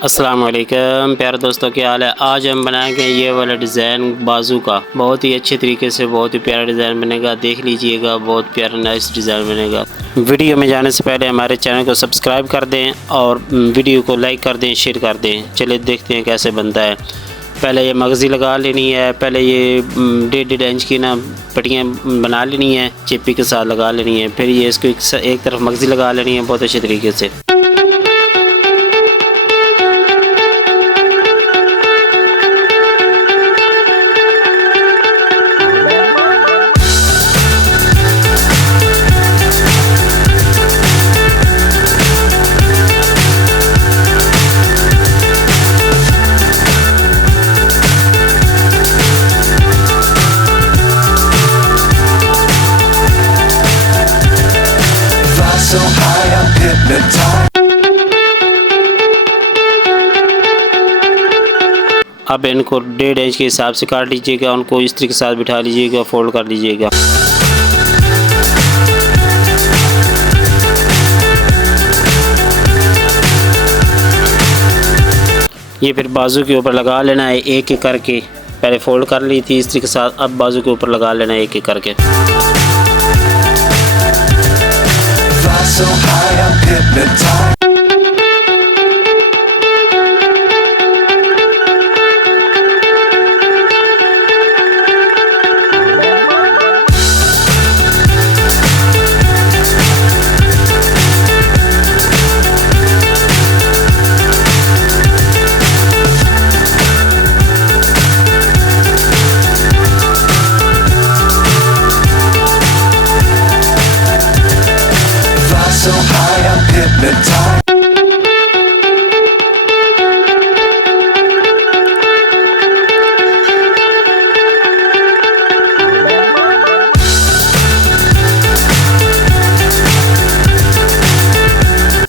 अस्सलाम वालेकुम प्यारे दोस्तों, क्या हाल है। आज हम बनाएंगे ये वाला डिज़ाइन बाजू का। बहुत ही अच्छे तरीके से बहुत ही प्यारा डिज़ाइन बनेगा, देख लीजिएगा। बहुत प्यारा नाइस डिज़ाइन बनेगा। वीडियो में जाने से पहले हमारे चैनल को सब्सक्राइब कर दें और वीडियो को लाइक कर दें, शेयर कर दें। चलिए देखते हैं कैसे बनता है। पहले ये मगज़ी लगा लेनी है। पहले ये 1.5 इंच की ना पट्टियाँ बना लेनी है, चिप्पी के साथ लगा लेनी है। फिर ये इसको एक तरफ मगज़ी लगा लेनी है बहुत अच्छे तरीके से। अब इनको 1.5 इंच के हिसाब से काट लीजिएगा। उनको इस तरीके के साथ बिठा लीजिएगा, फोल्ड कर लीजिएगा। ये फिर बाजू के ऊपर लगा लेना है एक एक करके। पहले फोल्ड कर ली थी इस तरीके के साथ, अब बाजू के ऊपर लगा लेना है एक एक करके।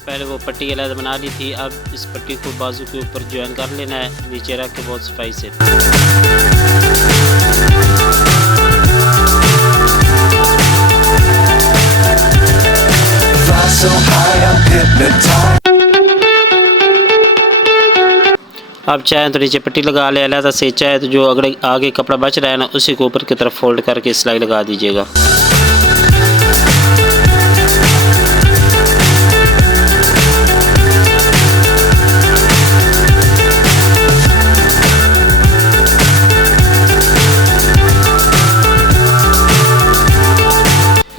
पहले वो पट्टी अलग बना ली थी। अब इस पट्टी को बाजू के ऊपर ज्वाइन कर लेना है, नीचे रख के बहुत सफाई से। अब चाहे तो नीचे पट्टी लगा ले अलग से, चाहे तो जो अगर आगे कपड़ा बच रहा है ना उसी को ऊपर की तरफ फोल्ड करके सिलाई लगा दीजिएगा।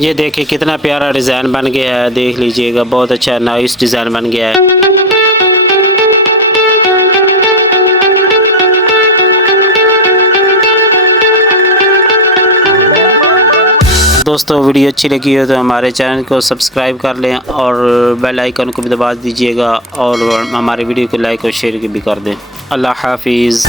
ये देखिए कितना प्यारा डिज़ाइन बन गया है, देख लीजिएगा। बहुत अच्छा नाइस डिज़ाइन बन गया है। दोस्तों वीडियो अच्छी लगी हो तो हमारे चैनल को सब्सक्राइब कर लें और बेल आइकन को भी दबा दीजिएगा और हमारे वीडियो को लाइक और शेयर भी कर दें। अल्लाह हाफिज़।